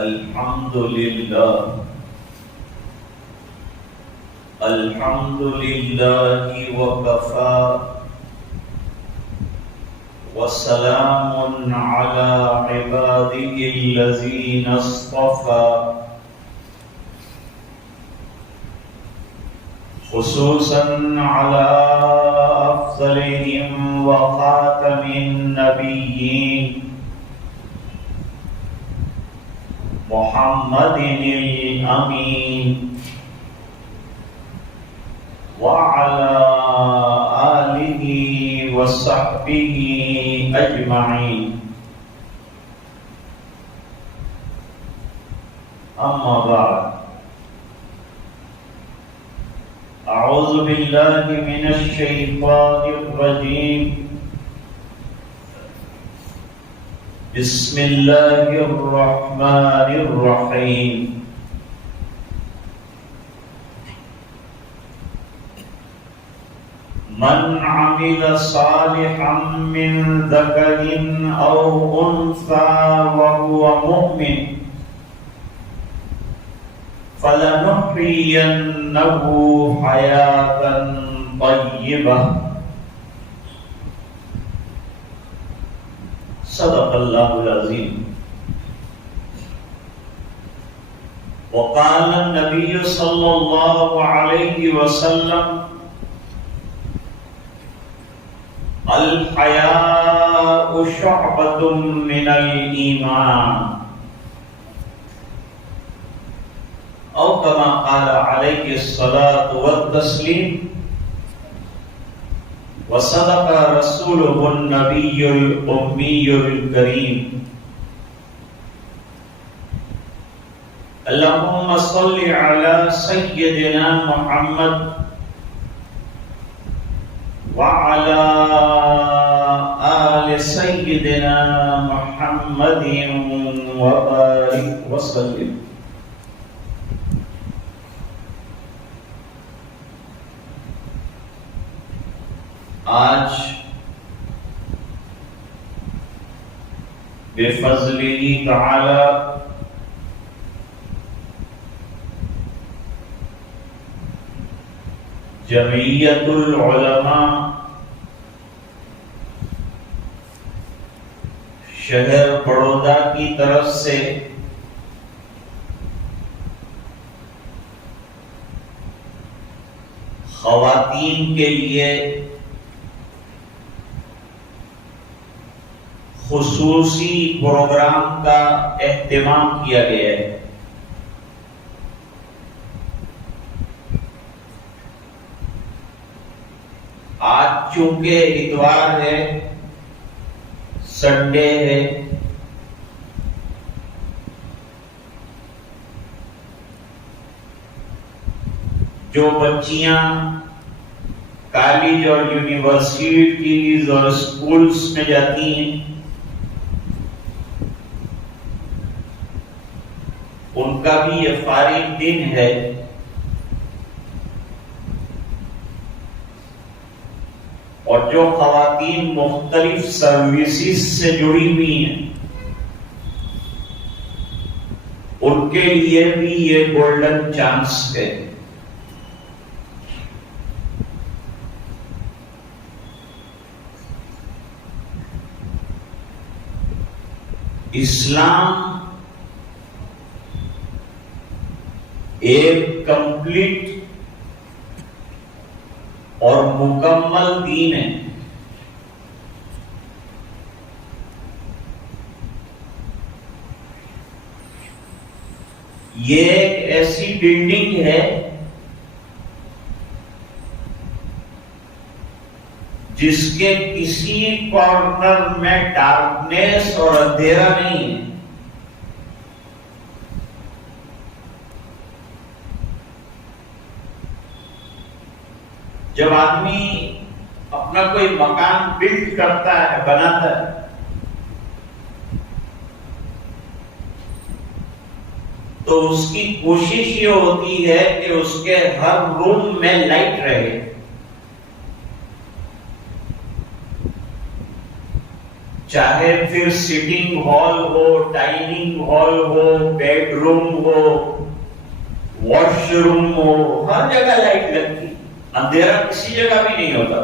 الحمد لله وكفى وسلام على عباده الذين اصطفى خصوصا على أفضلهم وخاتم النبيين محمد الأمين وعلى آله وصحبه أجمعين. أما بعد، أعوذ بالله من الشيطان الرجيم. بسم الله الرحمن الرحيم. من عمل صالحا من ذكر أو أنثى وهو مؤمن فلنحيينه حياة طيبة. صدق اللہ العظیم. وقال النبی صلی اللہ علیہ وسلم: الحیاء شعبۃ من الایمان، او کما قال علیہ الصلاۃ والتسلیم. وصدق رسوله النبی الأمی الکریم. اللهم صل على سيدنا محمد وعلى آل سيدنا محمد وبارك وسلم. آج بفضلہ تعالی جمعیت العلماء شہر بڑودہ کی طرف سے خواتین کے لیے خصوصی پروگرام کا اہتمام کیا گیا ہے. آج چونکہ اتوار ہے، سنڈے ہے، جو بچیاں کالج اور یونیورسٹیز اور اسکولز میں جاتی ہیں ان کا بھی یہ فارغ دن ہے. اور جو خواتین مختلف سروسز سے جڑی ہوئی ہیں ان کے لیے بھی یہ گولڈن چانس ہے. اسلام ایک کمپلیٹ اور مکمل دین ہے. یہ ایک ایسی بلڈنگ ہے جس کے کسی کارنر میں ڈارکنیس اور اندھیرا نہیں ہے. جب آدمی اپنا کوئی مکان بلڈ کرتا ہے، بناتا ہے، تو اس کی کوشش یہ ہوتی ہے کہ اس کے ہر روم میں لائٹ رہے. چاہے پھر سٹنگ ہال ہو، ڈائننگ ہال ہو، بیڈ روم ہو، واش روم ہو، ہر جگہ لائٹ لگتی، اندھیرا کسی جگہ بھی نہیں ہوتا.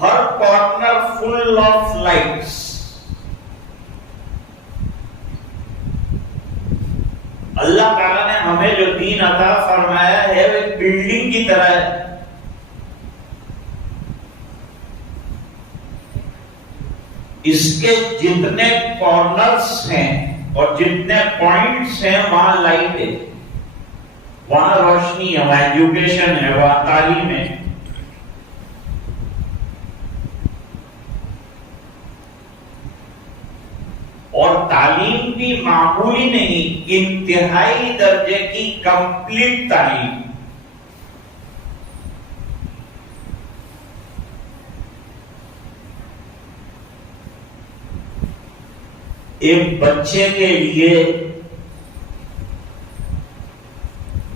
ہر کارنر فل آف لائٹس. اللہ تعالیٰ نے ہمیں جو دین عطا فرمایا ہے وہ ایک بلڈنگ کی طرح ہے. اس کے جتنے کارنرز ہیں اور جتنے پوائنٹس ہیں وہاں لائٹ ہے، وہاں روشنی ہے، وہاں ایجوکیشن ہے، وہاں تعلیم ہے. اور تعلیم بھی معمولی نہیں، انتہائی درجے کی کمپلیٹ تعلیم. ایک بچے کے لیے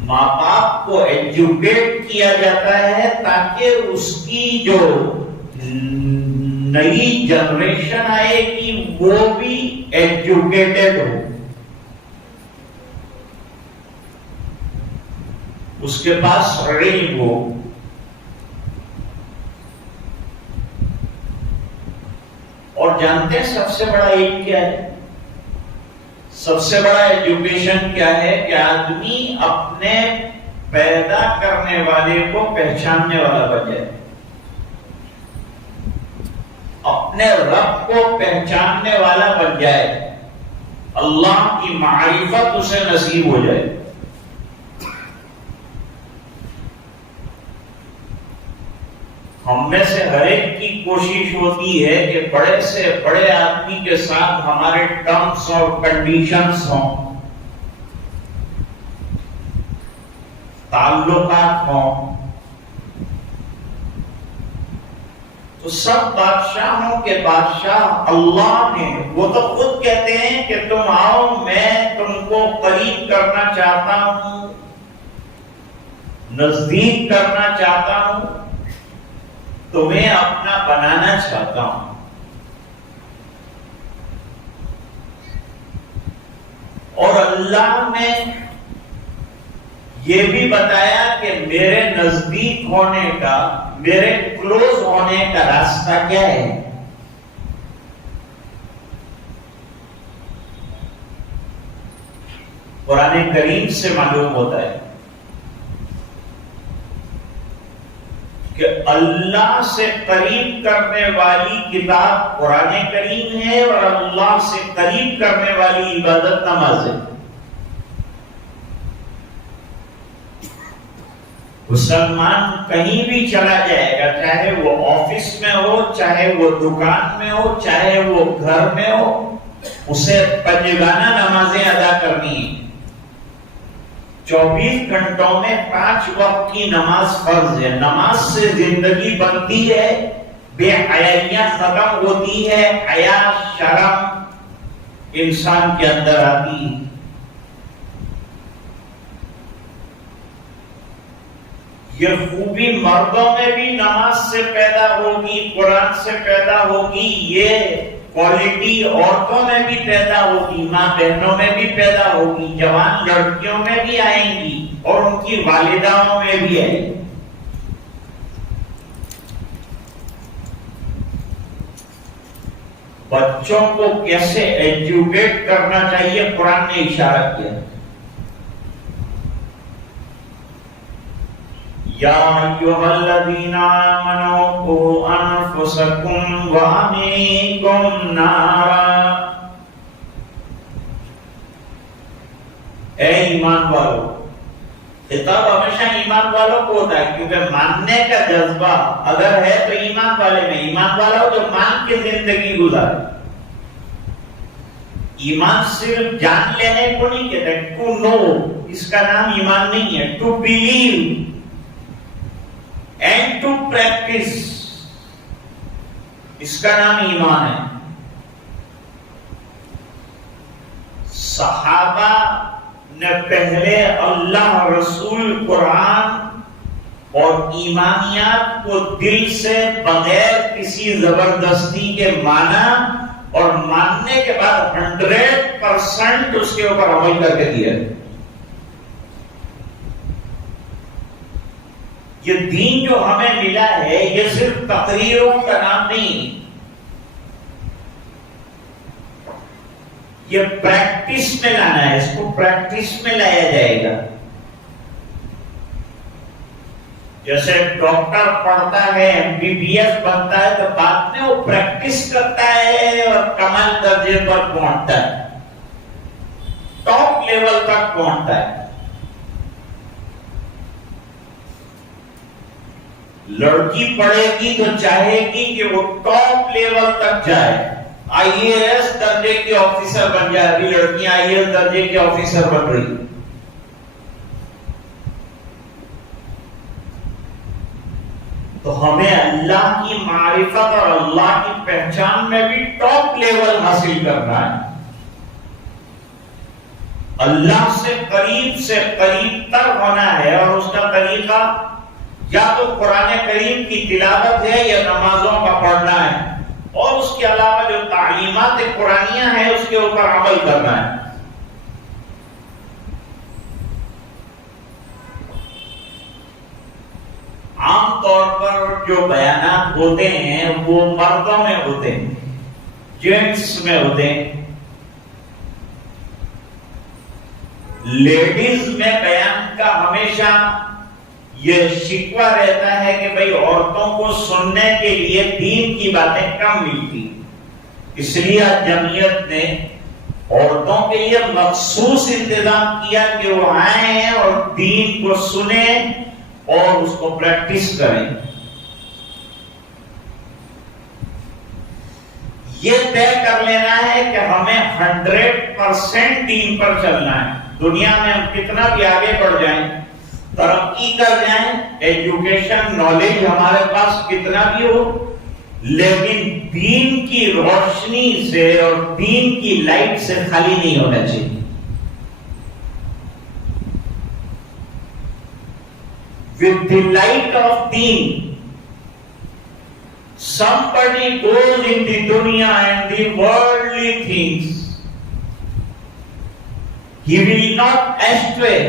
ماں باپ کو ایجوکیٹ کیا جاتا ہے تاکہ اس کی جو نئی جنریشن آئے گی وہ بھی ایجوکیٹڈ ہو، اس کے پاس علم ہو. اور جانتے ہیں سب سے بڑا علم کیا ہے؟ سب سے بڑا ایجوکیشن کیا ہے؟ کہ آدمی اپنے پیدا کرنے والے کو پہچاننے والا بن جائے، اپنے رب کو پہچاننے والا بن جائے، اللہ کی معرفت اسے نصیب ہو جائے. ہم میں سے ہر ایک کی کوشش ہوتی ہے کہ بڑے سے بڑے آدمی کے ساتھ ہمارے ٹرمز اور کنڈیشنز ہوں، تعلقات ہوں. تو سب بادشاہوں کے بادشاہ اللہ نے، وہ تو خود کہتے ہیں کہ تم آؤ، میں تم کو قریب کرنا چاہتا ہوں، نزدیک کرنا چاہتا ہوں، تمہیں اپنا بنانا چاہتا ہوں. اور اللہ نے یہ بھی بتایا کہ میرے نزدیک ہونے کا، میرے کلوز ہونے کا راستہ کیا ہے. قرآن کریم سے معلوم ہوتا ہے کہ اللہ سے قریب کرنے والی کتاب قرآن کریم ہے اور اللہ سے قریب کرنے والی عبادت نماز ہے. مسلمان کہیں بھی چلا جائے گا، چاہے وہ آفس میں ہو، چاہے وہ دکان میں ہو، چاہے وہ گھر میں ہو، اسے پنجگانہ نمازیں ادا کرنی ہیں. 24 گھنٹوں میں 5 وقت کی نماز فرض ہے. نماز سے زندگی بنتی ہے، بے حیائیاں ختم ہوتی ہے، حیا شرم انسان کے اندر آتی ہے. یہ خوبی مردوں میں بھی نماز سے پیدا ہوگی، قرآن سے پیدا ہوگی، یہ کوالٹی عورتوں میں بھی پیدا ہوگی، ماں بہنوں میں بھی پیدا ہوگی، جوان لڑکیوں میں بھی آئیں گی اور ان کی والداؤں میں بھی آئیں گی. بچوں کو کیسے ایجوکیٹ کرنا چاہیے قرآن نے اشارہ کیا. یا ایھا الذین آمنوا قوا انفسکم واہلیکم نارا. اے ایمان والو، خطاب ہمیشہ ایمان والوں کو ہوتا ہے کیونکہ ماننے کا جذبہ اگر ہے تو ایمان والے میں. ایمان والا ہو جو مان کے زندگی گزارے. ایمان صرف جان لینے کو نہیں کہتا، ٹو نو اس کا نام ایمان نہیں ہے، to believe and to practice اس کا نام ایمان ہے. صحابہ نے پہلے اللہ، رسول، قرآن اور ایمانیات کو دل سے بغیر کسی زبردستی کے مانا اور ماننے کے بعد 100% اس کے اوپر عمل کر کے دیا. یہ دین جو ہمیں ملا ہے یہ صرف تقریروں کا نام نہیں، یہ پریکٹس میں لانا ہے. اس کو پریکٹس میں لایا جائے گا. جیسے ڈاکٹر پڑھتا ہے، MBBS بنتا ہے، تو بعد میں وہ پریکٹس کرتا ہے اور کمال درجے پر پہنچتا ہے، ٹاپ لیول تک پہنچتا ہے. لڑکی پڑھے گی تو چاہے گی کہ وہ ٹاپ لیول تک جائے، IAS درجے کی آفیسر بن جائے. ابھی لڑکیاں IAS درجے کی آفیسر بن رہی. تو ہمیں اللہ کی معرفت اور اللہ کی پہچان میں بھی ٹاپ لیول حاصل کرنا ہے. اللہ سے قریب تر ہونا ہے، اور اس کا طریقہ یا تو قرآن کریم کی تلاوت ہے یا نمازوں کا پڑھنا ہے، اور اس کے علاوہ جو تعلیمات قرآنیہ ہیں اس کے اوپر عمل کرنا ہے. عام طور پر جو بیانات ہوتے ہیں وہ مردوں میں ہوتے ہیں، جینٹس میں ہوتے ہیں. لیڈیز میں بیان کا ہمیشہ یہ شکوہ رہتا ہے کہ بھئی عورتوں کو سننے کے لیے دین کی باتیں کم ملتی. اس لیے جمعیت نے عورتوں کے لیے مخصوص انتظام کیا کہ وہ آئیں اور دین کو سنیں اور اس کو پریکٹس کریں. یہ طے کر لینا ہے کہ ہمیں 100% دین پر چلنا ہے. دنیا میں ہم کتنا بھی آگے بڑھ جائیں، ترقی کر جائیں، ایجوکیشن نالج ہمارے پاس کتنا بھی ہو، لیکن دین کی روشنی سے اور دین کی لائٹ سے خالی نہیں ہونا چاہیے. With the light of deen, somebody goes in the dunya and the worldly things. He will not astray.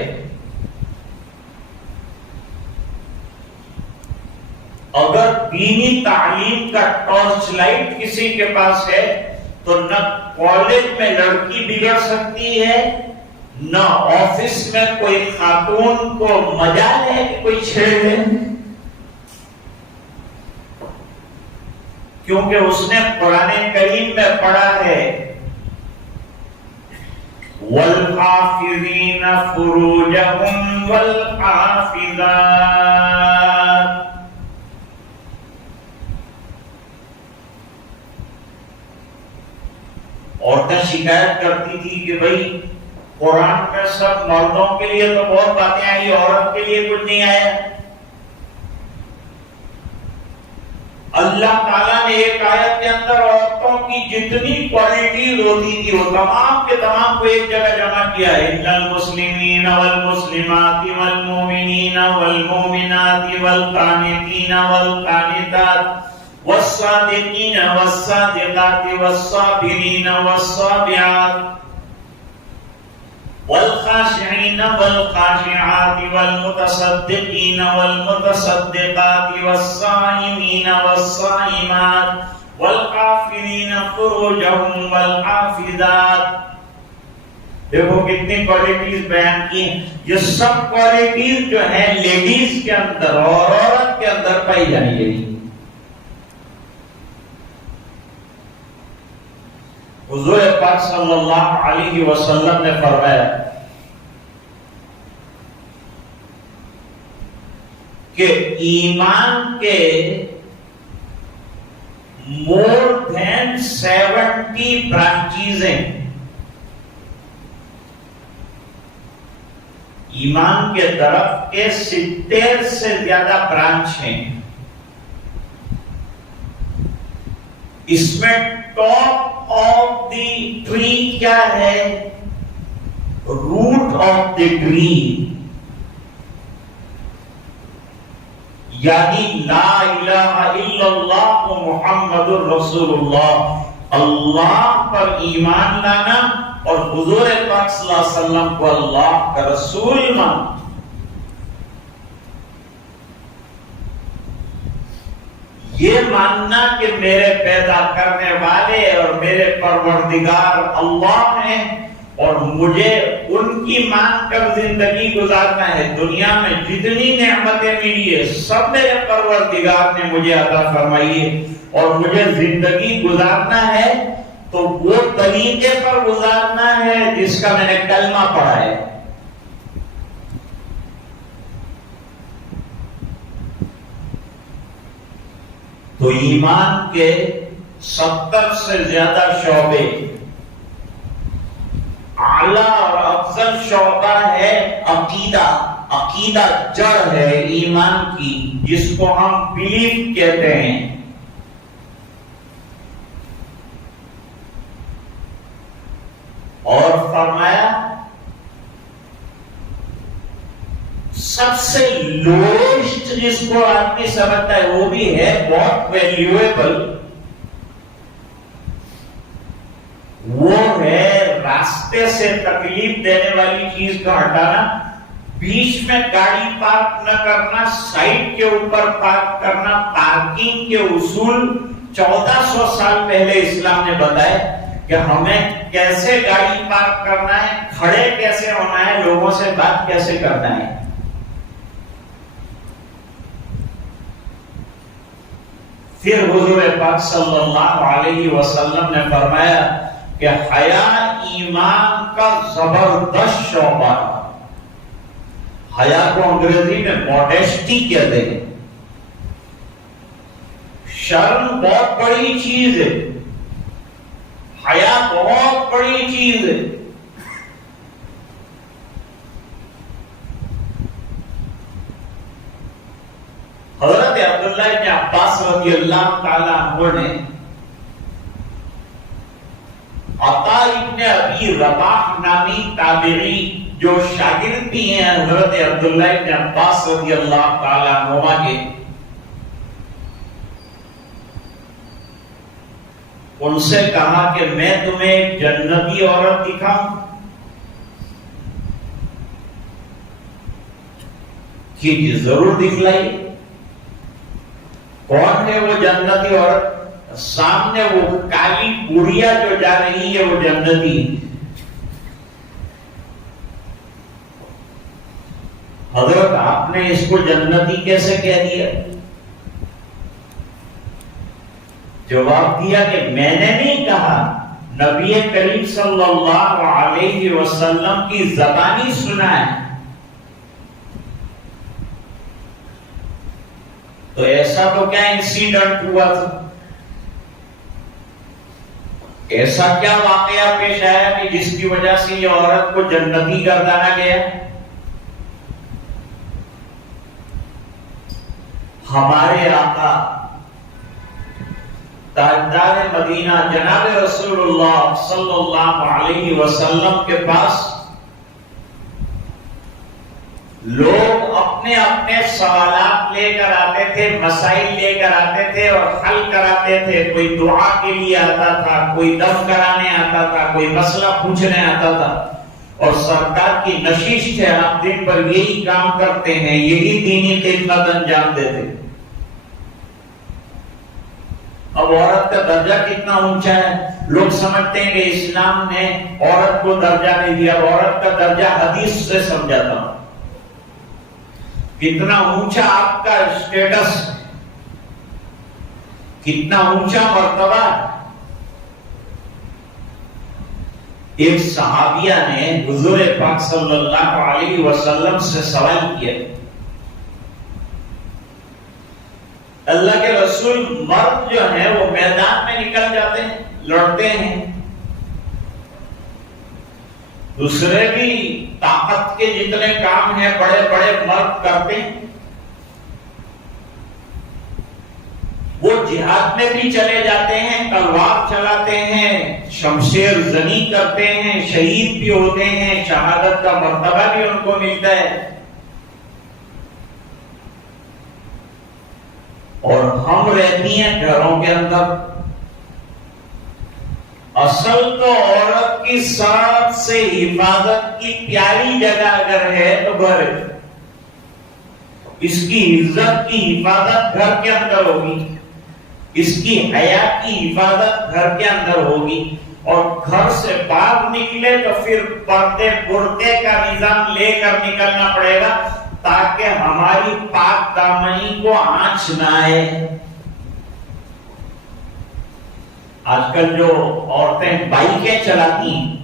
اگر دینی تعلیم کا ٹارچ لائٹ کسی کے پاس ہے تو نہ کالج میں لڑکی بگڑ سکتی ہے، نہ آفس میں کوئی خاتون کو مجال ہے کہ کوئی چھیڑ دے، کیونکہ اس نے قرآن کریم میں پڑھا ہے وَالْحَافِظِينَ فُرُوجَهُمْ وَالْحَافِظَاتِ. عورتیں شکایت کرتی تھی کہ بھئی قرآن میں سب مردوں کے لیے تو بہت باتیں آئی، عورت کے لیے کچھ نہیں آیا. اللہ تعالیٰ نے ایک آیت کے اندر عورتوں کی جتنی کوالٹیز ہوتی تھی وہ تمام کے تمام کو ایک جگہ جمع کیا ہے. ان المسلمین والمسلمات والمؤمنین والمؤمنات والقانتین والقانتات والصادقین والصادقات والصابرین والصابرات والخاشعین والخاشعات والمتصدقین والمتصدقات والصائمین والصائمات والحافظین فروجہم والحافظات. دیکھو کتنی کوالٹیز بیان کی ہیں. یہ سب کوالٹیز جو ہیں لیڈیز کے اندر اور عورت کے اندر پائی جانی چاہیے. حضور پاک صلی اللہ علیہ وسلم نے فرمایا کہ ایمان کے more than 70 برانچیز ہیں. ایمان کے درخت کے 70 سے زیادہ برانچ ہیں. اس میں ٹاپ آف دی ٹری کیا ہے؟ Root of the tree. یعنی لا الہ الا اللہ محمد الرسول اللہ، اللہ پر ایمان لانا اور حضور پاک صلی اللہ علیہ وسلم کو اللہ کا رسول ماننا۔ یہ ماننا کہ میرے پیدا کرنے والے اور میرے پروردگار اللہ ہیں اور مجھے ان کی مان کر زندگی گزارنا ہے۔ دنیا میں جتنی نعمتیں ملی ہے سب میرے پروردگار نے مجھے عطا فرمائی ہے اور مجھے زندگی گزارنا ہے تو وہ طریقے پر گزارنا ہے جس کا میں نے کلمہ پڑھا ہے۔ تو ایمان کے 70 سے زیادہ شعبے، اعلیٰ اور افضل شعبہ ہے عقیدہ۔ عقیدہ جڑ ہے ایمان کی، جس کو ہم بلیف کہتے ہیں۔ اور فرمایا سب سے لوسٹ جس کو آدمی سمجھتا ہے وہ بھی ہے بہت ویلیویبل، وہ ہے راستے سے تکلیف دینے والی چیز کا ہٹانا، بیچ میں گاڑی پارک نہ کرنا، سائٹ کے اوپر پارک کرنا۔ پارکنگ کے اصول 1400 سال پہلے اسلام نے بتائے کہ ہمیں کیسے گاڑی پارک کرنا ہے، کھڑے کیسے ہونا ہے، لوگوں سے بات کیسے کرنا ہے۔ پھر حضور پاک صلی اللہ علیہ وسلم نے فرمایا کہ حیا ایمان کا زبردست شعبہ۔ حیا کو انگریزی میں موڈیسٹی کہتے ہیں۔ شرم بہت بڑی چیز ہے، حیا بہت بڑی چیز ہے۔ حضرت عبداللہ ابن عباس رضی اللہ تعالیٰ عنہ نے عطا ابن ابی رباح نامی تابعی جو شاگرد بھی ہیں حضرت عبداللہ ابن عباس رضی اللہ تعالیٰ عنہ کے، ان سے کہا کہ میں تمہیں ایک جنتی عورت دکھاؤں؟ کہ ضرور دکھلائی۔ کون ہے وہ جنتی عورت؟ سامنے وہ کالی بڑھیا جو جا رہی ہے وہ جنتی۔ حضرت آپ نے اس کو جنتی کیسے کہہ دیا؟ جواب دیا کہ میں نے نہیں کہا، نبی کریم صلی اللہ علیہ وسلم کی زبانی سنا ہے۔ تو ایسا تو کیا انسیڈنٹ ہوا تھا، ایسا کیا واقعہ پیش آیا کہ جس کی وجہ سے یہ عورت کو جنتی گردانا گیا؟ ہمارے آقا تاجدار مدینہ جناب رسول اللہ صلی اللہ علیہ وسلم کے پاس لوگ اپنے اپنے سوالات لے کر آتے تھے، مسائل لے کر آتے تھے اور حل کراتے تھے۔ کوئی دعا کے لیے آتا تھا، کوئی دم کرانے آتا تھا، کوئی مسئلہ پوچھنے آتا تھا، اور سرکار کی نشست ہے آپ دن پر یہی کام کرتے ہیں، یہی دینی خدمت انجام دیتے۔ اب عورت کا درجہ کتنا اونچا ہے، لوگ سمجھتے ہیں کہ اسلام نے عورت کو درجہ نہیں دیا۔ اب عورت کا درجہ حدیث سے سمجھاتا ہوں، کتنا اونچا آپ کا اسٹیٹس، کتنا اونچا مرتبہ۔ ایک صحابیہ نے حضور پاک صلی اللہ علیہ وسلم سے سوال کیا، اللہ کے رسول مرد جو ہیں وہ میدان میں نکل جاتے ہیں، لڑتے ہیں، دوسرے بھی طاقت کے جتنے کام ہیں بڑے بڑے مرد کرتے ہیں، وہ جہاد میں بھی چلے جاتے ہیں، تلوار چلاتے ہیں، شمشیر زنی کرتے ہیں، شہید بھی ہوتے ہیں، شہادت کا مرتبہ بھی ان کو ملتا ہے۔ اور ہم رہتی ہیں گھروں کے اندر. اصل تو عورت کی سب سے حفاظت کی پیاری جگہ اگر ہے تو گھر ہے. اس کی عزت کی حفاظت گھر کے اندر ہوگی, اس کی حیا کی حفاظت گھر کے اندر ہوگی. اور گھر سے باہر نکلے تو پھر پردے برقعے کا نظام لے کر نکلنا پڑے گا تاکہ ہماری پاک دامنی کو آنچ نہ آئے. آج کل جو عورتیں بائکیں چلاتی ہیں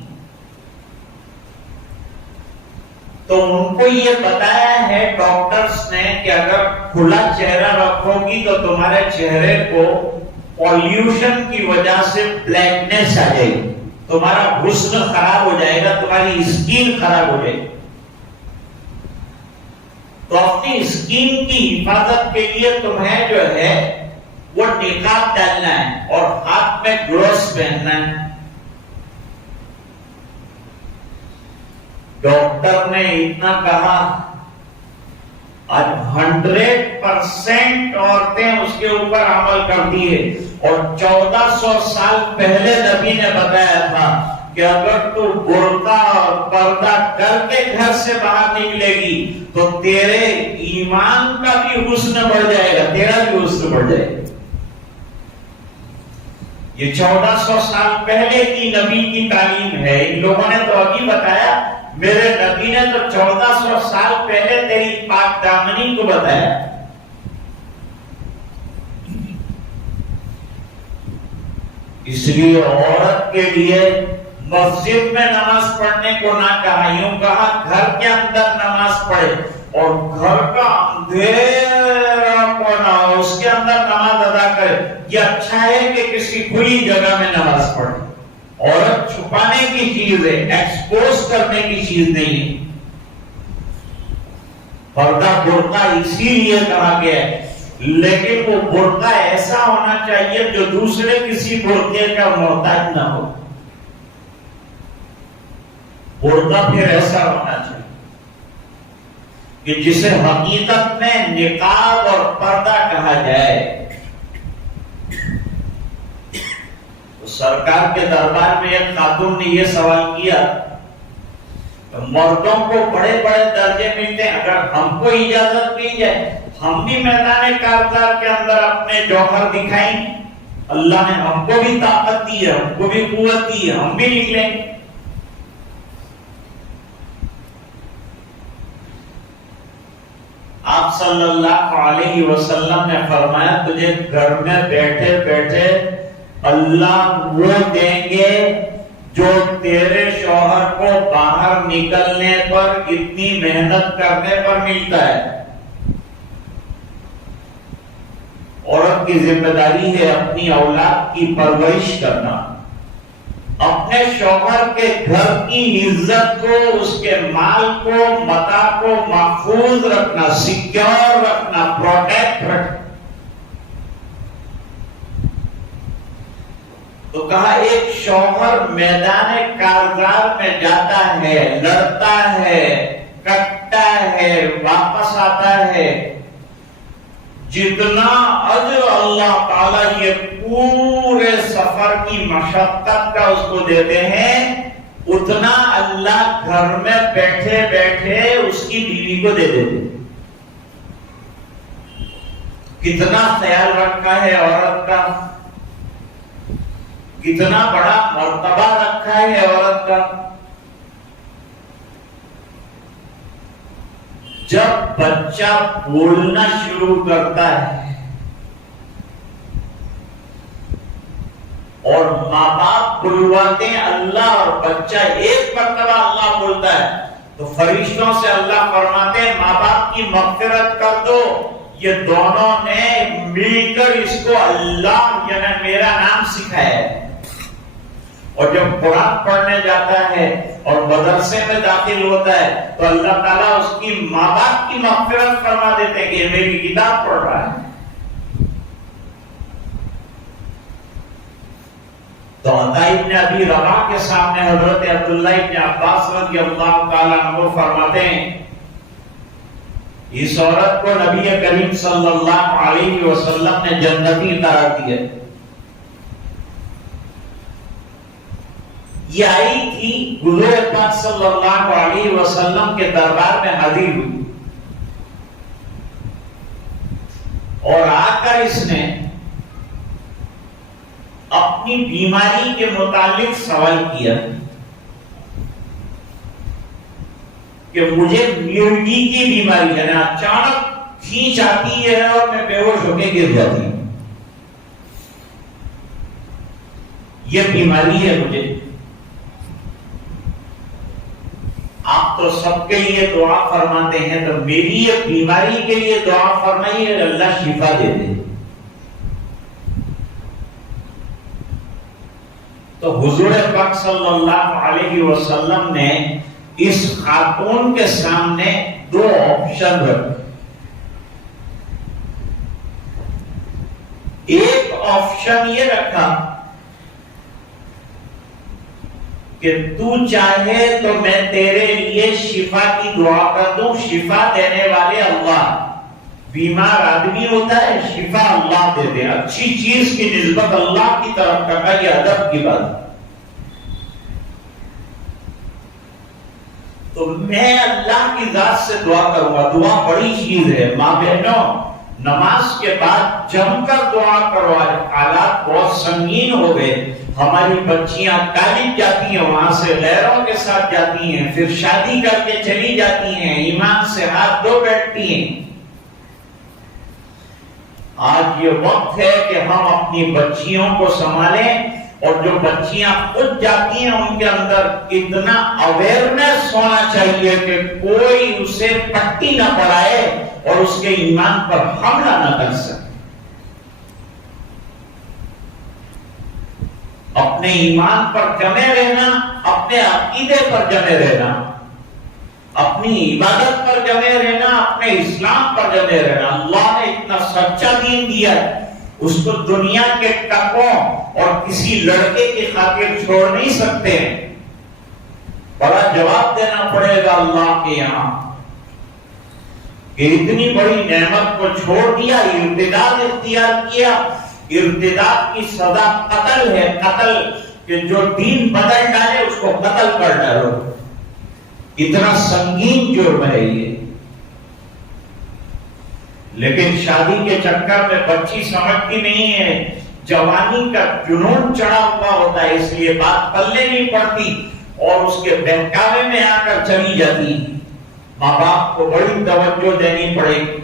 تو ان کو یہ بتایا ہے ڈاکٹرز نے کہ اگر کھلا چہرہ رکھو گی تو تمہارے چہرے کو پولیوشن کی وجہ سے بلیکنیس آ جائے گی, تمہارا حسن خراب ہو جائے گا, تمہاری اسکن خراب ہو جائے گی. تو اپنی اسکن کی حفاظت کے لیے تمہیں جو ہے وہ نقاب ڈالنا ہے اور ہاتھ میں گلوز پہننا ہے. ڈاکٹر نے اتنا کہا, آج 100% عورتیں اس کے اوپر عمل کرتی ہے. اور 1400 سال پہلے نبی نے بتایا تھا کہ اگر تو برقع اور پردہ کر کے گھر سے باہر نکلے گی تو تیرے ایمان کا بھی حسن بڑھ جائے گا, تیرا بھی حسن بڑھ جائے گا. یہ 1400 سال پہلے کی نبی کی تعلیم ہے. ان لوگوں نے تو ابھی بتایا, میرے نبی نے تو 1400 سال پہلے تیری پاک دامنی کو بتایا. اس لیے عورت کے لیے مسجد میں نماز پڑھنے کو نہ کہا, یوں کہا گھر کے اندر نماز پڑھے. اور گھر کا اندھیرا کونا اس کے اندر نماز ادا کرے. یہ اچھا ہے کہ کسی کھلی جگہ میں نماز پڑھے. عورت چھپانے کی چیز ہے, ایکسپوز کرنے کی چیز نہیں ہے. پردہ برقع اسی لیے کہا گیا ہے, لیکن وہ برقع ایسا ہونا چاہیے جو دوسرے کسی برقعے کا محتاج نہ ہو. برقع پھر ایسا ہونا چاہیے کہ جسے حقیقت میں نقاب اور پردہ کہا جائے. سرکار کے دربار میں ایک خاتون نے یہ سوال کیا, مردوں کو بڑے بڑے درجے ملتے ہیں, اگر ہم کو اجازت دی جائے ہم بھی میدان کارزار کے اندر اپنے جوہر دکھائیں. اللہ نے ہم کو بھی طاقت دی ہے, ہم کو بھی قوت دی ہے, ہم بھی نکلیں. آپ صلی اللہ علیہ وسلم نے فرمایا تجھے گھر میں بیٹھے بیٹھے اللہ وہ دیں گے جو تیرے شوہر کو باہر نکلنے پر اتنی محنت کرنے پر ملتا ہے. عورت کی ذمہ داری ہے اپنی اولاد کی پرورش کرنا, اپنے شوہر کے گھر کی عزت کو, اس کے مال کو, متاع کو محفوظ رکھنا, سیکیور رکھنا, پروٹیکٹ رکھنا. تو کہا ایک شوہر میدان کارزار میں جاتا ہے, لڑتا ہے, کٹتا ہے, واپس آتا ہے, جتنا اجر اللہ تعالی یہ پورے سفر کی مشقت کا اس کو دیتے ہیں اتنا اللہ گھر میں بیٹھے بیٹھے اس کی بیوی کو دے دیتے. کتنا خیال رکھا ہے عورت کا, کتنا بڑا مرتبہ رکھا ہے عورت کا. جب بچہ بولنا شروع کرتا ہے اور ماں باپ بلواتے ہیں اللہ اور بچہ ایک مرتبہ اللہ بولتا ہے تو فرشتوں سے اللہ فرماتے ہیں ماں باپ کی مغفرت کر دو, یہ دونوں نے مل کر اس کو اللہ یعنی میرا نام سکھایا ہے. اور جب قرآن پڑھنے جاتا ہے اور مدرسے میں داخل ہوتا ہے تو اللہ تعالیٰ اس کی ماں باپ کی مغفرت فرما دیتے ہیں کہ یہ میری کتاب پڑھ رہا ہے. تو عطا ابن ابی رباح کے سامنے حضرت عبداللہ ابن عباس رضی اللہ تعالیٰ عنہ فرماتے ہیں اس عورت کو نبی کریم صلی اللہ علیہ وسلم نے جنتی قرار دیا. یہ آئی تھی حضور پاک صلی اللہ علیہ وسلم کے دربار میں حاضر ہوئی اور آ کر اس نے اپنی بیماری کے متعلق سوال کیا کہ مجھے مرگی کی بیماری ہے، اچانک کھینچ آتی ہے اور میں بے ہوش ہو کے گر جاتی ہوں، یہ بیماری ہے مجھے. آپ تو سب کے لیے دعا فرماتے ہیں، تو میری یہ بیماری کے لیے دعا فرمائیے، اللہ شفا دے دے. تو حضور پاک صلی اللہ علیہ وسلم نے اس خاتون کے سامنے دو آپشن رکھے. ایک آپشن یہ رکھا کہ تو چاہے تو میں تیرے لیے شفا کی دعا کر دوں، شفا دینے والے اللہ. بیمار آدمی ہوتا ہے، شفا اللہ دے دے، اچھی چیز کی نسبت اللہ کی طرف کرنا یہ ادب کی بات ہے. تو میں اللہ کی ذات سے دعا کروں گا. دعا بڑی چیز ہے ماں بہنوں، نماز کے بعد جم کر دعا کرو. حالات بہت سنگین ہو گئے، ہماری بچیاں کالج جاتی ہیں، وہاں سے غیروں کے ساتھ جاتی ہیں، پھر شادی کر کے چلی جاتی ہیں، ایمان سے ہاتھ دھو بیٹھتی ہیں. آج یہ وقت ہے کہ ہم اپنی بچیوں کو سنبھالیں، اور جو بچیاں خود جاتی ہیں ان کے اندر اتنا اویئرنیس ہونا چاہیے کہ کوئی اسے پٹی نہ پڑائے اور اس کے ایمان پر حملہ نہ کر سکے. اپنے ایمان پر جمے رہنا، اپنے عقیدے پر جمے رہنا، اپنی عبادت پر جمے رہنا، اپنے اسلام پر جمے رہنا. اللہ نے اتنا سچا دین دیا ہے، اس کو دنیا کے ٹکوں اور کسی لڑکے کی خاطر چھوڑ نہیں سکتے. بڑا جواب دینا پڑے گا اللہ کے یہاں کہ اتنی بڑی نعمت کو چھوڑ دیا، ارتداد اختیار کیا. ارتداد کی سزا قتل ہے، قتل، کہ جو دین بدل ڈالے اس کو قتل کر ڈالو. اتنا سنگین جرم ہے یہ. لیکن شادی کے چکر میں بچی سمجھتی نہیں ہے، جوانی کا جنون چڑھا ہوا ہوتا ہے، اس لیے بات پلے نہیں پڑتی اور اس کے بہکاوے میں آ کر چلی جاتی. ماں باپ کو بڑی توجہ دینی پڑے گی،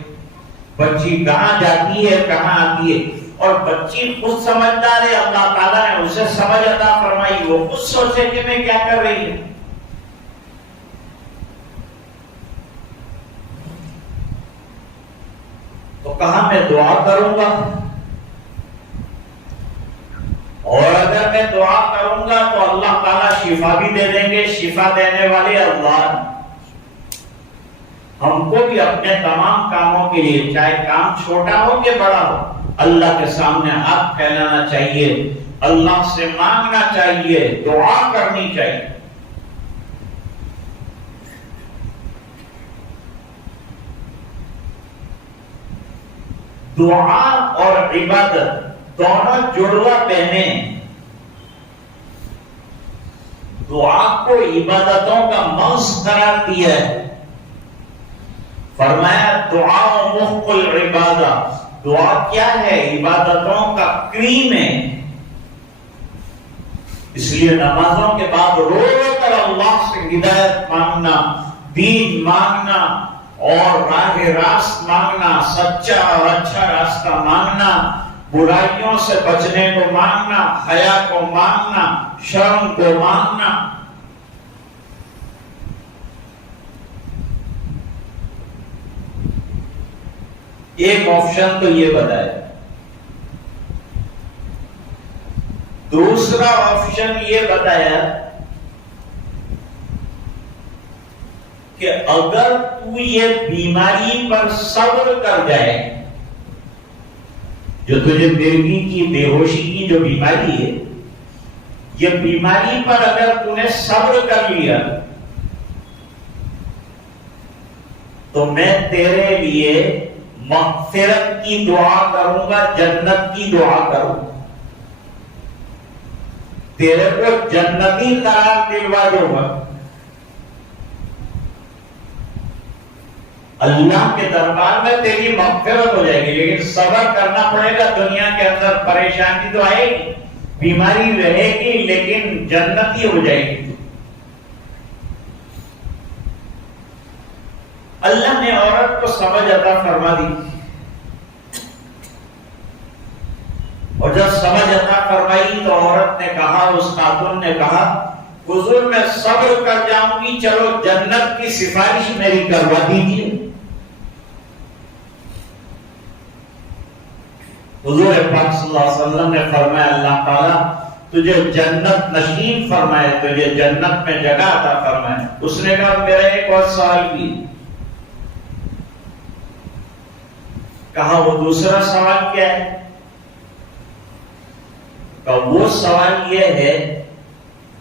بچی کہاں جاتی ہے کہاں آتی ہے. اور بچی خود سمجھدار ہے، اللہ تعالیٰ نے اسے سمجھ عطا فرمائی، وہ خود سوچے کہ میں کیا کر رہی ہوں. تو کہاں میں دعا کروں گا، اور اگر میں دعا کروں گا تو اللہ تعالیٰ شفا بھی دے دیں گے. شفا دینے والے اللہ. ہم کو بھی اپنے تمام کاموں کے لیے، چاہے کام چھوٹا ہو کہ بڑا ہو، اللہ کے سامنے ہاتھ پھیلانا چاہیے، اللہ سے مانگنا چاہیے، دعا کرنی چاہیے. دعا اور عبادت دونوں جڑوا بہنیں. دعا کو عبادتوں کا مرکز قرار دیا ہے. فرمایا دعا مخ العبادہ. دعا کیا ہے؟ عبادتوں کا کریم ہے. اس لیے نمازوں کے بعد رو رو کر اللہ سے ہدایت مانگنا، دین مانگنا اور راہ راست مانگنا، سچا اور اچھا راستہ مانگنا، برائیوں سے بچنے کو مانگنا، حیا کو مانگنا، شرم کو مانگنا. ایک آپشن تو یہ بتایا. دوسرا آپشن یہ بتایا کہ اگر تو یہ بیماری پر صبر کر جائے، جو تجھے مرگی کی، بے ہوشی کی جو بیماری ہے، یہ بیماری پر اگر تو نے صبر کر لیا تو میں تیرے لیے مغفرت کی دعا کروں گا، جنت کی دعا کروں گا، تیرے کو جنتی قرار دلوا دوں گا۔ اللہ کے دربار میں تیری مغفرت ہو جائے گی، لیکن صبر کرنا پڑے گا۔ دنیا کے اندر پریشانی تو آئے گی، بیماری رہے گی، لیکن جنتی ہو جائے گی۔ اللہ نے عورت کو سمجھ عطا فرما دی، اور جب سمجھ عطا فرمائی تو عورت نے کہا، اس خاتون نے کہا، حضور میں صبر کر جاؤں گی، چلو جنت کی سفارش میری کروا دیجیے۔ حضور پاک صلی اللہ علیہ وسلم نے فرمایا، اللہ تعالیٰ تجھے جنت نشین فرمائے، تجھے جنت میں جگہ عطا فرمائے۔ اس نے کہا میرا ایک اور سوال کی، کہا وہ دوسرا سوال کیا ہے؟ کہا وہ سوال یہ ہے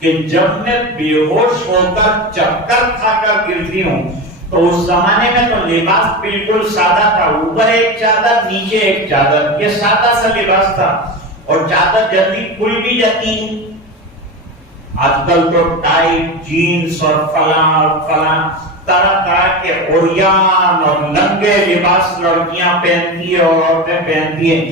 کہ جب میں بے ہوش ہو کر چکر کھا کر گرتی ہوں تو اس زمانے میں تو لباس بالکل سادہ تھا، اوپر ایک چادر نیچے ایک چادر، یہ سادہ سا لباس تھا، اور چادر جلدی کھل بھی جاتی ہے۔ آج کل تو ٹائٹ جینز اور فلاں طرح طرح کے عریان اور ننگے لباس لڑکیاں پہنتی ہیں اور عورتیں پہنتی ہیں۔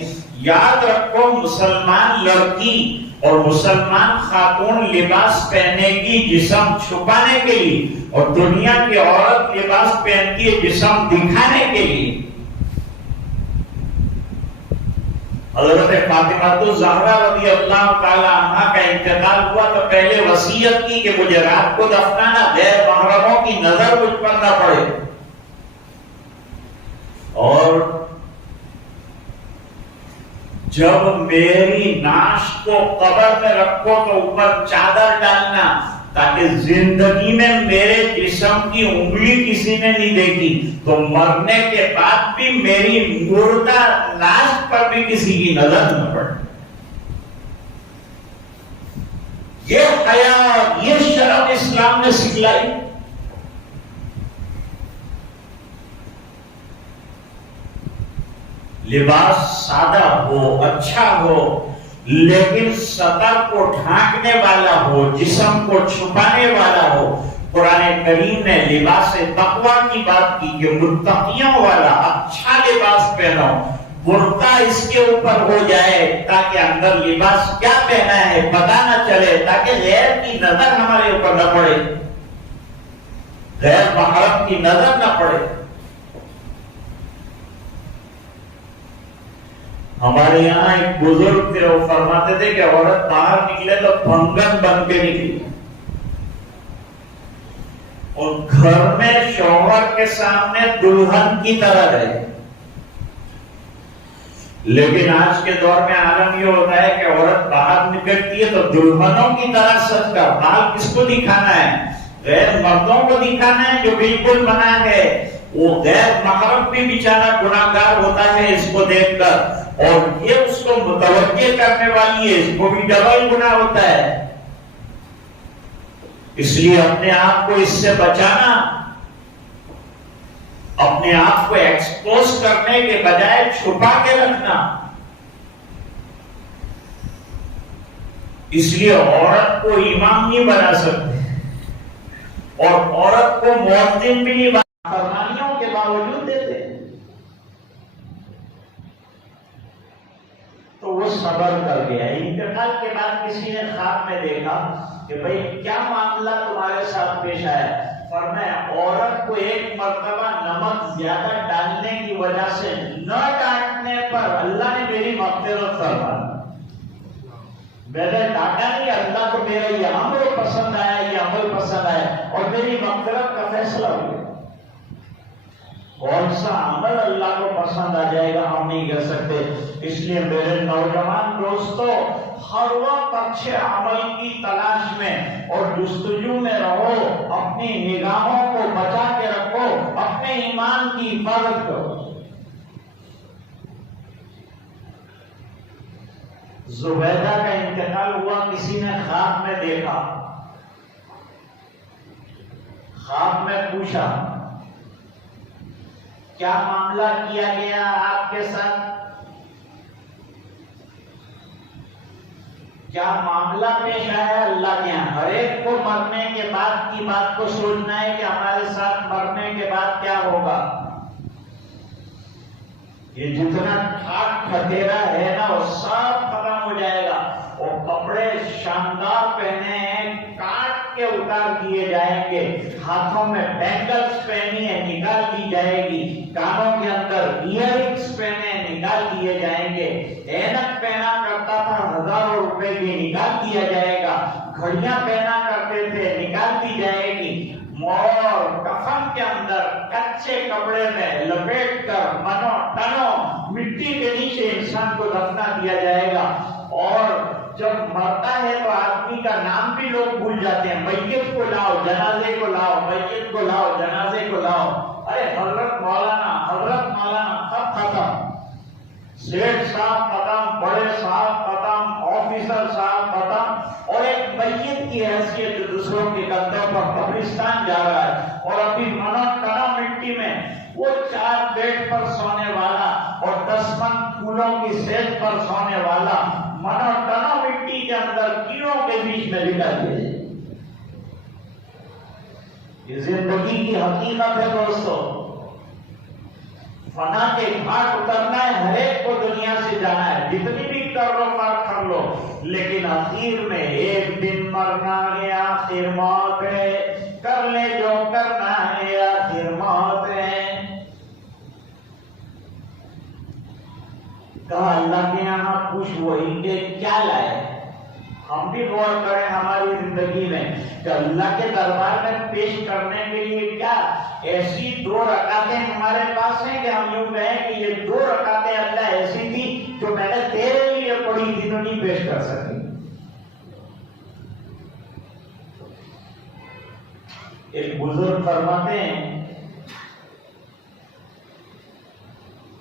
یاد رکھو، مسلمان لڑکی اور مسلمان خاتون لباس پہنے گی جسم چھپانے کے لیے، اور دنیا کی عورت لباس پہنتی ہے جسم دکھانے کے لیے۔ حضرت فاطمہ الزہرا رضی اللہ تعالی عنہا کا انتقال ہوا تو پہلے وصیت کی کہ مجھے رات کو دفنانا، غیر محرموں کی نظر مجھ پر نہ پڑے، اور جب میری نعش کو قبر میں رکھو تو اوپر چادر ڈالنا، تاکہ زندگی میں میرے جسم کی انگلی کسی نے نہیں دیکھی، تو مرنے کے بعد بھی میری مردہ لاش پر بھی کسی کی نظر نہ پڑے۔ یہ حیا، یہ شرم اسلام نے سکھلائی۔ لباس سادہ ہو، اچھا ہو، لیکن سطر کو ڈھانکنے والا ہو، جسم کو چھپانے والا ہو۔ قرآن کریم نے لباس تقویٰ کی بات کی کہ متقیوں والا اچھا لباس پہنو، برقع اس کے اوپر ہو جائے تاکہ اندر لباس کیا پہنا ہے پتہ نہ چلے، تاکہ غیر کی نظر ہمارے اوپر نہ پڑے، غیر محرم کی نظر نہ پڑے۔ ہمارے یہاں ایک بزرگ تھے، وہ فرماتے تھے کہ عورت باہر نکلے تو پھنگن بن کے نکلی، اور گھر میں شوہر کے سامنے دلہن کی طرح رہے۔ لیکن آج کے دور میں عالم یہ ہوتا ہے کہ عورت باہر نکلتی ہے تو دلہنوں کی طرح سج کر، بال کس کو دکھانا ہے؟ غیر مردوں کو دکھانا ہے، جو بالکل منع ہے۔ وہ غیر محرم بھی بیچارہ گناہگار ہوتا ہے اس کو دیکھ کر، اور یہ اس کو متوجہ کرنے والی ہے، اس کو بھی ڈبل گناہ ہوتا ہے۔ اس لیے اپنے آپ کو اس سے بچانا، اپنے آپ کو ایکسپوز کرنے کے بجائے چھپا کے رکھنا۔ اس لیے عورت کو امام نہیں بنا سکتے، اور عورت کو مؤذن بھی نہیں بنا، فرمانیوں کے باوجود دیتے۔ تو وہ صبر کر گیا۔ انتقال کے بعد کسی نے خواب میں دیکھا کہ بھئی کیا معاملہ تمہارے ساتھ پیش آیا؟ فرمایا عورت کو ایک مرتبہ نمک زیادہ ڈالنے کی وجہ سے نہ ڈانٹنے پر اللہ نے میری مغفرت فرما دی۔ میں نے ڈانٹا نہیں، اللہ کو میرا یہ عمل پسند آیا، یہ عمل پسند آیا، اور میری مغفرت کا فیصلہ ہو گیا۔ کون سا عمل اللہ کو پسند آ جائے گا ہم نہیں کہہ سکتے۔ اس لیے میرے نوجوان دوستو، ہر وقت اچھے عمل کی تلاش میں اور جستجو میں رہو، اپنی نگاہوں کو بچا کے رکھو، اپنے ایمان کی حفاظت کرو۔ زبیدہ کا انتقال ہوا، کسی نے خواب میں دیکھا، خواب میں پوچھا کیا معاملہ کیا گیا آپ کے ساتھ؟ کیا معاملہ پیش آیا اللہ کے یہاں؟ ہر ایک کو مرنے کے بعد کی بات کو سوچنا ہے کہ ہمارے ساتھ مرنے کے بعد کیا ہوگا۔ یہ جتنا ٹھاٹ ٹھٹیرا ہے نا وہ سب ختم ہو جائے گا۔ وہ کپڑے شاندار پہنے ہیں کاٹ کے اتار دیے جائیں گے، ہاتھوں میں بینگلز پہنی ہے نکال دی جائے گی، کانوں کے اندر ایئر رنگز پہنے نکال دیے جائیں گے، اینک پہنا کرتا تھا ہزاروں روپے کی نکال دیا جائے گا، گھڑیاں پہنا کرتے تھے نکال دی جائے گی، اور کفن کے اندر کچے کپڑے میں لپیٹ کر منو ٹنو مٹی کے نیچے انسان کو دفنا دیا جائے گا۔ اور جب مرتا ہے تو آدمی کا نام بھی لوگ بھول جاتے ہیں، میت کو لاؤ جنازے کو لاؤ، میت کو لاؤ جنازے کو لاؤ، ارے حضرت مولانا سب ختم، سیٹ صاحب ختم، بڑے صاحب ختم، آفیسر صاحب ختم، اور ایک میت کی حیثیت جو دوسروں کے کندھوں پر قبرستان جا رہا ہے، اور ابھی منو ٹنا مٹی میں وہ 4 بیڈ پر سونے والا اور 10 من پھولوں کی سیج پر سونے والا منو ٹنا مٹی کے اندر کیڑوں کے بیچ میں لٹا دیا۔ یہ زندگی کی حقیقت ہے دوستو، فنا کے گھاٹ اترنا ہے، ہر ایک کو دنیا سے جانا ہے، جتنی بھی کر لو کر لو، لیکن آخر میں ایک دن مرنا ہے، آخر موت ہے، کر لے جو کرنا ہے، آخر موت ہے۔ کہا اللہ کے یہاں پوچھ وہی کہ کیا لائے؟ ہم بھی غور کریں ہماری زندگی میں کہ اللہ کے دربار میں پیش کرنے کے لیے کیا ایسی 2 رکعتیں ہمارے پاس ہیں کہ ہم یوں کہیں کہ یہ 2 رکعتیں اللہ ایسی تھی جو میں نے تیرے لیے پڑھی تھی تو نہیں پیش کر سکی۔ ایک بزرگ فرماتے ہیں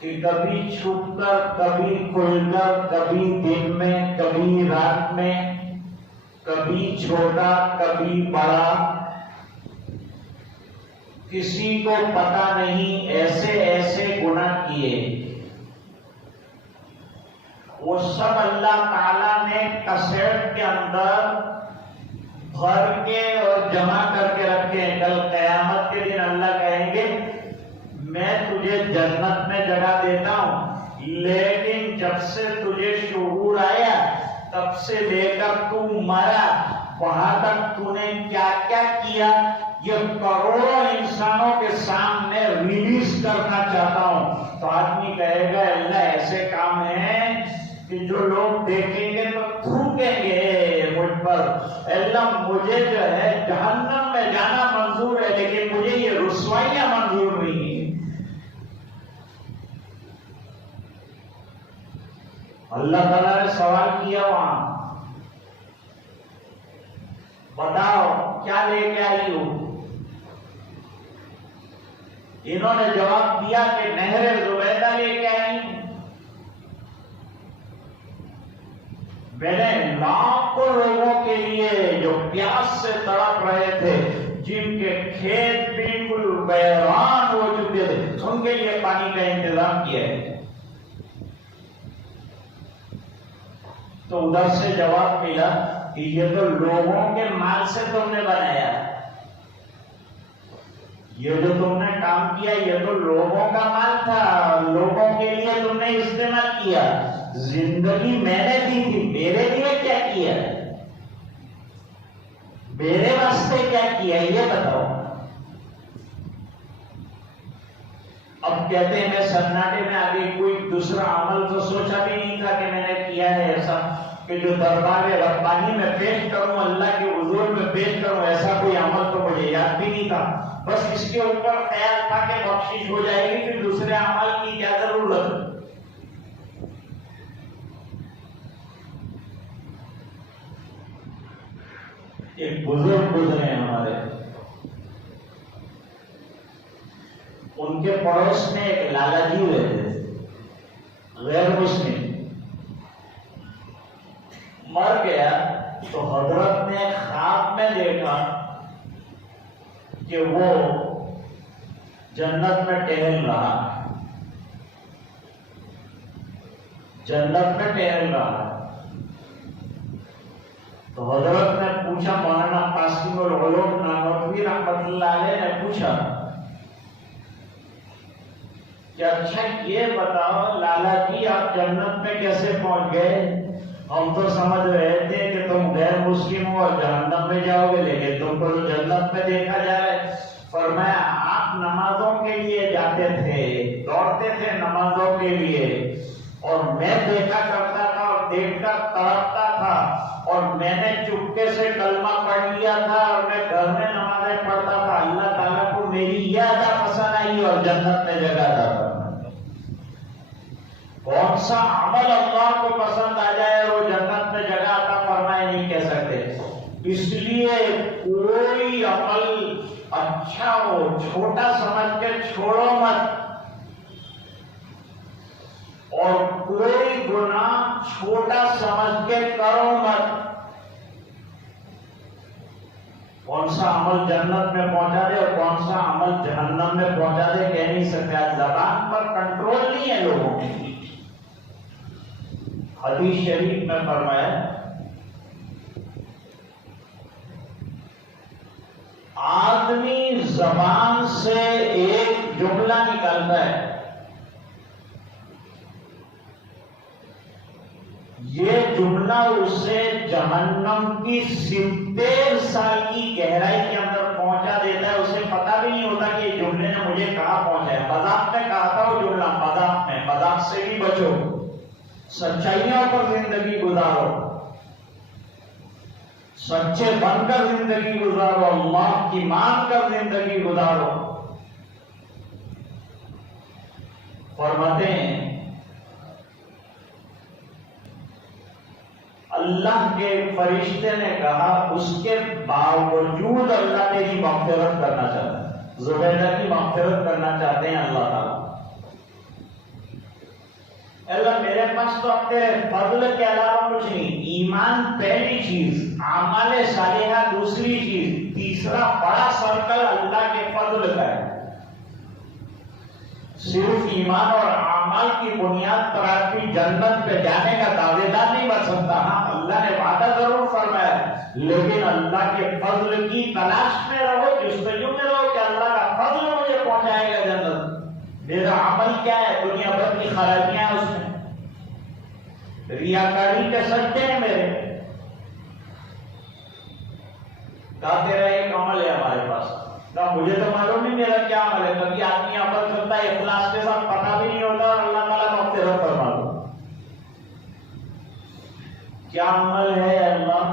کہ کبھی چھپ کر، کبھی کھل کر، کبھی دن میں، کبھی رات میں، کبھی چھوٹا کبھی بڑا، کسی کو پتا نہیں ایسے ایسے گناہ کیے، وہ سب اللہ تعالیٰ نے کسیٹ کے اندر بھر کے اور جمع کر کے رکھے ہیں۔ کل قیامت کے دن اللہ کہیں گے میں تجھے جنت میں جگہ دیتا ہوں، لیکن جب سے تجھے شعور آیا تب سے لے کر تو مرا وہاں تک تو نے کیا کیا کیا، یہ کروڑوں انسانوں کے سامنے ریلیز کرنا چاہتا ہوں۔ تو آدمی کہے گا اللہ ایسے کام ہیں کہ جو لوگ دیکھیں گے تو تھوکیں گے مجھ پر، اللہ مجھے جو ہے جہنم میں جانا منظور ہے لیکن مجھے یہ رسوائیاں منظور نہیں ہیں۔ اللہ تعالیٰ نے سوال کیا وہاں بتاؤ کیا لے کے آئی ہو؟ انہوں نے جواب دیا کہ نہر زبیدہ لے کے آئی ہوں۔ میں نے لاکھوں لوگوں کے لیے جو پیاس سے تڑپ رہے تھے، جن کے کھیت بالکل ویران ہو چکے تھے، ان کے لیے پانی کا انتظام کیا ہے۔ تو ادھر سے جواب ملا کہ یہ تو لوگوں کے مال سے تم نے بنایا، یہ جو تم نے کام کیا یہ تو لوگوں کا مال تھا، لوگوں کے لیے تم نے استعمال کیا، زندگی میں نے دی تھی، میرے لیے کیا کیا، میرے واسطے کیا کیا یہ بتاؤ۔ اب کہتے ہیں میں سناٹے میں آگے کوئی دوسرا عمل تو سوچا بھی نہیں تھا کہ میں نے کیا ہے ایسا کہ جو دربار ربانی میں پیش کروں، اللہ کے حضور میں پیش کروں، ایسا کوئی عمل تو مجھے یاد بھی نہیں تھا۔ بس اس کے اوپر خیال تھا کہ بخشش ہو جائے گی، پھر دوسرے عمل کی کیا ضرورت۔ ایک بزرگ گزرے ہیں ہمارے، ان کے پڑوس میں ایک لالا جی رہتے تھے، غیر مسلم، مر گیا تو حضرت نے خواب میں دیکھا کہ وہ جنت میں ٹہل رہا ہے، جنت میں ٹہل رہا ہے۔ تو حضرت نے پوچھا، مولانا قاسم العلوم نانوتوی رحمۃ اللہ علیہ نے پوچھا کہ اچھا یہ بتاؤ لالا جی آپ جنت میں کیسے پہنچ گئے؟ ہم تو سمجھ رہے تھے کہ تم غیر مسلم ہو اور جہنم میں جاؤ گے، لیکن تم کو جنت میں دیکھا جا رہا ہے۔ فرمایا آپ نمازوں کے لیے جاتے تھے، دوڑتے تھے نمازوں کے لیے، اور میں دیکھا کرتا تھا اور دیکھ کر تڑپتا تھا، اور میں نے چپکے سے کلمہ پڑھ لیا تھا اور میں گھر میں نمازیں پڑھتا تھا۔ اللہ تعالیٰ کو میری یہ ادا پسند آئی اور جنت میں جگہ تھا۔ کون سا عمل اللہ کو پسند آ جائے اور وہ جنت میں جگہ عطا فرمائے نہیں کہہ سکتے۔ اس لیے کوئی عمل اچھا ہو چھوٹا سمجھ کے چھوڑو مت، اور کوئی گناہ چھوٹا سمجھ کے کرو مت۔ کون سا عمل جنت میں پہنچا دے اور کون سا عمل جہنم میں پہنچا دے کہہ نہیں سکتے۔ زبان پر کنٹرول نہیں ہے لوگوں کی۔ حدیث شریف میں فرمایا آدمی زبان سے ایک جملہ نکالتا ہے، یہ جملہ اسے جہنم کی 70 سال کی گہرائی کے اندر پہنچا دیتا ہے۔ اسے پتہ بھی نہیں ہوتا کہ یہ جملے نے مجھے کہاں پہنچایا۔ مذاق میں کہا تھا وہ جملہ، مذاق میں، مذاق سے بھی بچو، سچائیوں پر زندگی گزارو، سچے بن کر زندگی گزارو، اللہ کی مان کر زندگی گزارو۔ فرماتے ہیں اللہ کے فرشتے نے کہا اس کے باوجود اللہ میری مغفرت کرنا چاہتا ہے، زبیدہ کی مغفرت کرنا چاہتے ہیں اللہ تعالیٰ۔ اللہ میرے پاس تو اب تیرے فضل کے علاوہ کچھ نہیں، ایمان پہلی چیز، اعمال صالحہ دوسری چیز، تیسرا بڑا سرکل اللہ کے فضل کا ہے۔ صرف ایمان اور اعمال کی بنیاد پر آدمی جنت پہ جانے کا دعوے دار نہیں بن سکتا۔ ہاں اللہ نے وعدہ ضرور فرمایا، لیکن اللہ کے فضل کی تلاش میں رہو، جستجو میں رہو کہ اللہ کا فضل مجھے پہنچائے گا جنت۔ میرا عمل کیا ہے؟ دنیا بھر کی خرابیاں ہیں اس میں، ریاکاری کے سجدے ہیں میرے۔ کہا تیرا ایک عمل ہے ہمارے پاس، کہا مجھے تو معلوم نہیں میرا کیا عمل ہے۔ کبھی آدمی عمل کرتا ہے اخلاص کے ساتھ، پتہ بھی نہیں ہوتا، اور اللہ تعالیٰ مغفرت فرما دو۔ کیا عمل ہے اللہ؟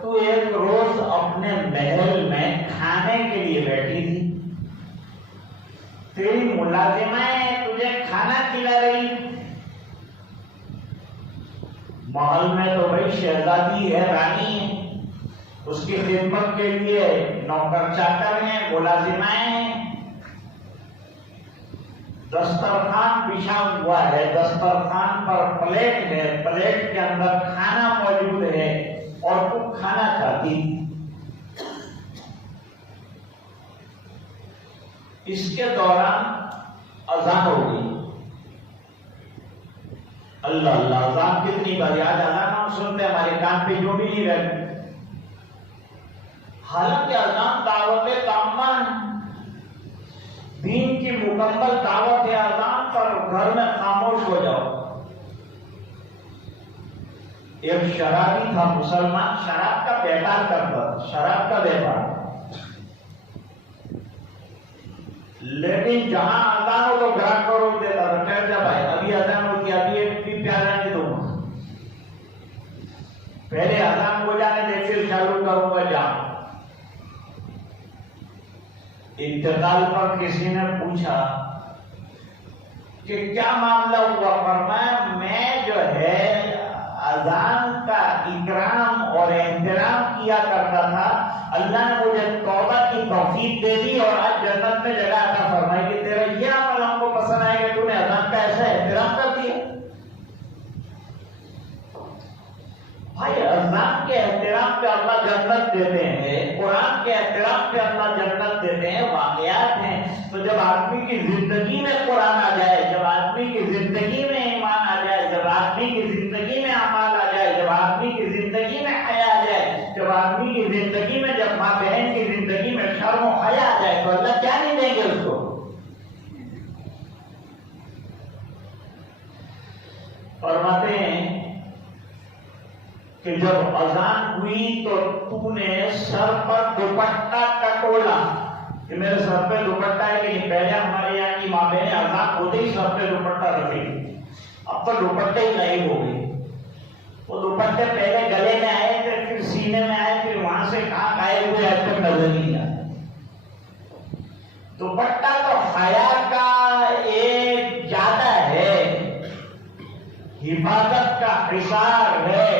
تو ایک روز اپنے محل میں کھانے کے لیے بیٹھی تھی، تیری ملازمیں تجھے کھانا کھلا رہی، محل میں تو بھائی شہزادی ہے، رانی ہے، اس کی خدمت کے لیے نوکر چاکر ہیں، ملازمائیں ہیں، دسترخوان بچھا ہوا ہے، دسترخوان پر پلیٹ ہے، پلیٹ کے اندر کھانا موجود ہے، اور تو کھانا چاہتی۔ اس کے دوران اذان ہو گئی۔ اللہ اللہ، اذان کتنی باری آج اذان ہم سنتے ہیں، ہمارے کان پہ جو بھی نہیں رہتے، حالانکہ اذان دعوت تامہ دین کی مکمل دعوت ہے۔ اذان پر گھر میں خاموش ہو جاؤ۔ ایک شرابی تھا مسلمان، شراب کا بیپار کرتا تھا، شراب کا بیپار، لیکن جہاں اذان ہو تو گراہک کو روک دیتا تھا، ٹھہر جا بھائی ابھی اذان ہوتی ہے، ابھی ایک بھی پیالہ نہیں دوں گا، پہلے اذان ہو جانے دے پھر چالو کروں گا جام۔ انتقال پر کسی نے پوچھا کہ کیا معاملہ ہوا؟ فرمایا میں جو ہے اذان کا اکرام اور احترام کیا کرتا تھا، اللہ نے مجھے توبہ کی توفیق دے دی اور آج جنت میں جگہ عطا فرمائی کہ تیرا یہ عمل ہم کو پسند آئے کہ تو نے اذان کا ایسا احترام کر دیا۔ بھائی اذان کے احترام پہ اللہ جنت دیتے ہیں، قرآن کے احترام پہ اللہ جنت دیتے ہیں، واقعات ہیں۔ تو جب آدمی کی زندگی میں قرآن آ جائے، جب آدمی کی زندگی میں ایمان آ جائے، جب آدمی کی زندگی میں اعمال آ جائے، جب آدمی کی زندگی میں حیا آ جائے، جب آدمی کی زندگی میں، جب ماں بہن کی زندگی میں شرم و حیا آ جائے، تو اللہ کیا نہیں دیں گے اس کو؟ فرماتے ہیں کہ جب اذان ہوئی تو نے سر پر دوپٹہ ٹٹولا کہ میرے سر پہ دوپٹہ ہے کہ نہیں۔ پہلے ہمارے یہاں کی ماں بہنیں اذان ہوتے ہی سر پہ دوپٹہ رکھے گی، اب تو دوپٹے ہی غائب ہو گئے۔ وہ دوپٹے پہلے گلے میں آئے تھے، پھر سینے میں آئے، پھر وہاں سے کہاں غائب ہوئے اب تک نظر نہیں آیا۔ دوپٹہ تو حیا کا ایک جادہ ہے، حفاظت کا حصار ہے،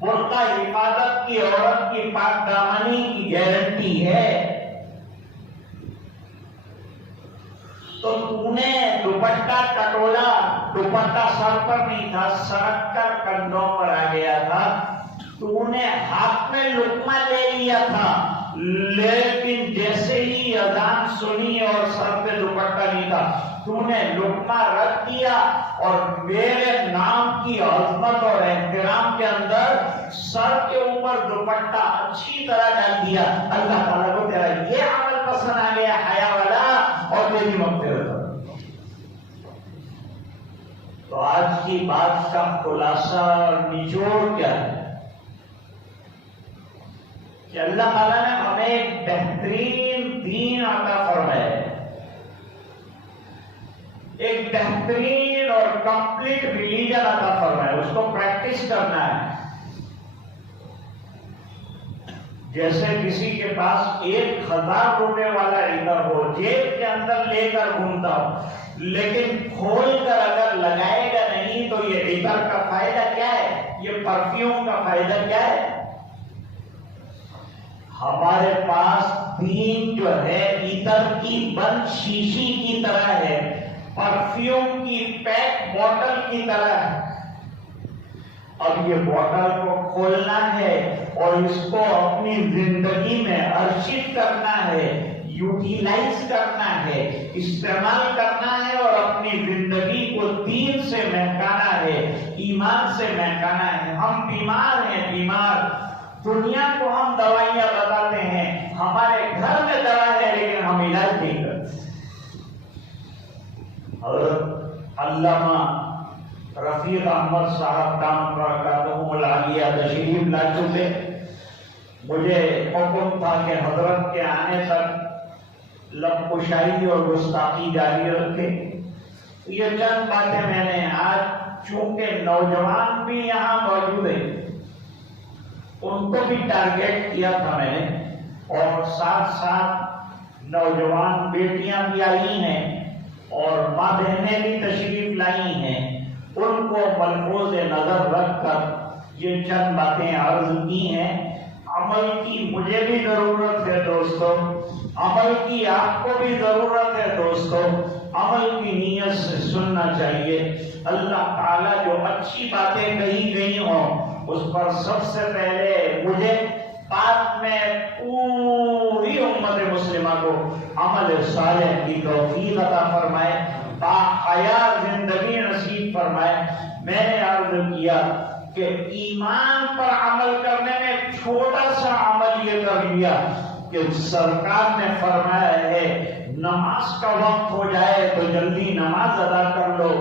برقع حفاظت کی، عورت کی پاک دامنی کی گارنٹی ہے۔ تو نے دوپٹہ ٹٹولا، دوپٹہ سر پر نہیں تھا، سڑک کر کندھوں پر آ گیا تھا۔ تو نے ہاتھ میں لقمہ لے لیا تھا، لیکن جیسے ہی اذان سنی اور سر پہ دوپٹہ نہیں تھا، تو نے لقمہ رکھ دیا اور میرے نام کی عظمت اور احترام کے اندر سر کے اوپر دوپٹہ اچھی طرح ڈال دیا۔ اللہ تعالیٰ کو تیرا یہ عمل پسند آ گیا حیا والا، اور تیری مغفرت۔ تو آج کی بات کا خلاصہ اور نچوڑ کیا ہے کہ اللہ تعالیٰ نے ہمیں ایک بہترین دین عطا فرمایا ہے، ایک بہترین اور کمپلیٹ ریلیجن عطا فرمایا ہے، اس کو پریکٹس کرنا ہے۔ جیسے کسی کے پاس 1000 روپے والا عطر ہو، جیب کے اندر لے کر گھومتا ہو، لیکن کھول کر اگر لگائے گا نہیں تو یہ عطر کا فائدہ کیا ہے، یہ پرفیوم کا فائدہ کیا ہے؟ ہمارے پاس دین جو ہے عطر کی بند شیشی کی طرح ہے، پرفیوم کی پیک بوتل کی طرح ہے۔ اب یہ بوتل کو کھولنا ہے اور اس کو اپنی زندگی میں ارشد کرنا ہے، یوٹیلائز کرنا ہے، استعمال کرنا ہے، اور اپنی زندگی کو دین سے مہکانا ہے، ایمان سے مہکانا ہے۔ ہم بیمار ہیں، بیمار، دنیا کو ہم دوائیاں بتاتے ہیں، ہمارے گھر میں دوا ہے لیکن ہم علاج نہیں کرتے۔ حضرت علامہ رفیق احمد صاحب دامت برکاتہم العالیہ تشریف لا چکے، مجھے حکم تھا کہ حضرت کے آنے تک لب کشائی اور گستاخی جاری رکھے۔ یہ چند باتیں میں نے آج، چونکہ نوجوان بھی یہاں موجود ہیں، ان کو بھی ٹارگیٹ کیا تھا میں نے، اور ساتھ ساتھ نوجوان بیٹیاں بھی آئی ہیں اور ماں بہنیں بھی تشریف لائی ہیں، ان کو ملحوظ نظر رکھ کر یہ چند باتیں عرض کی ہیں۔ عمل کی مجھے بھی ضرورت ہے دوستو، عمل کی آپ کو بھی ضرورت ہے دوستو، عمل کی نیت سے سننا چاہیے۔ اللہ تعالیٰ جو اچھی باتیں کہی گئی ہوں اس پر سب سے پہلے مجھے، بعد میں پوری امت مسلمہ کو عمل صالح کی توفیق عطا فرمائے، باحیا زندگی نصیب فرمائے۔ میں نے عرض کیا کہ ایمان پر عمل کرنے میں ایک چھوٹا سا عمل یہ کر لیا کہ سرکار نے فرمایا ہے نماز کا وقت ہو جائے تو جلدی نماز ادا کر لو،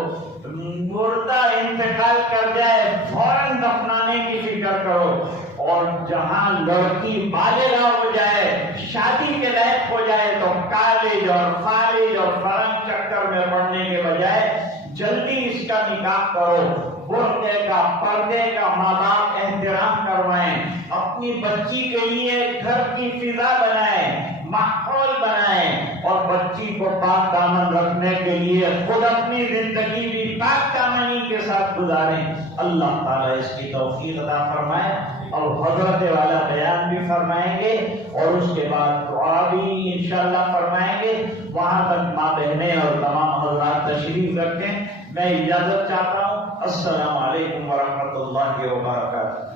مردہ انتقال کر جائے فوراً دفنانے کی فکر کرو، اور جہاں لڑکی بالغہ ہو جائے، شادی کے لائق ہو جائے تو کالج اور خارج اور فرنگ چکر میں پڑنے کے بجائے جلدی اس کا نکاح کرو، برقعے کا، پردے کا ماں باپ احترام کروائیں، اپنی بچی کے لیے گھر کی فضا بنائیں، ماحول بنائیں، اور بچی کو پاک دامن رکھنے کے لیے خود اپنی زندگی بھی پاک دامنی کے ساتھ گزاریں۔ اللہ تعالیٰ اس کی توفیق عطا فرمائے، اور حضرت والا بیان بھی فرمائیں گے اور اس کے بعد دعا بھی انشاءاللہ فرمائیں گے۔ وہاں تک ماں بہنیں اور تمام حضرات تشریف رکھیں۔ میں اجازت چاہتا ہوں۔ السلام علیکم ورحمۃ اللہ وبرکاتہ۔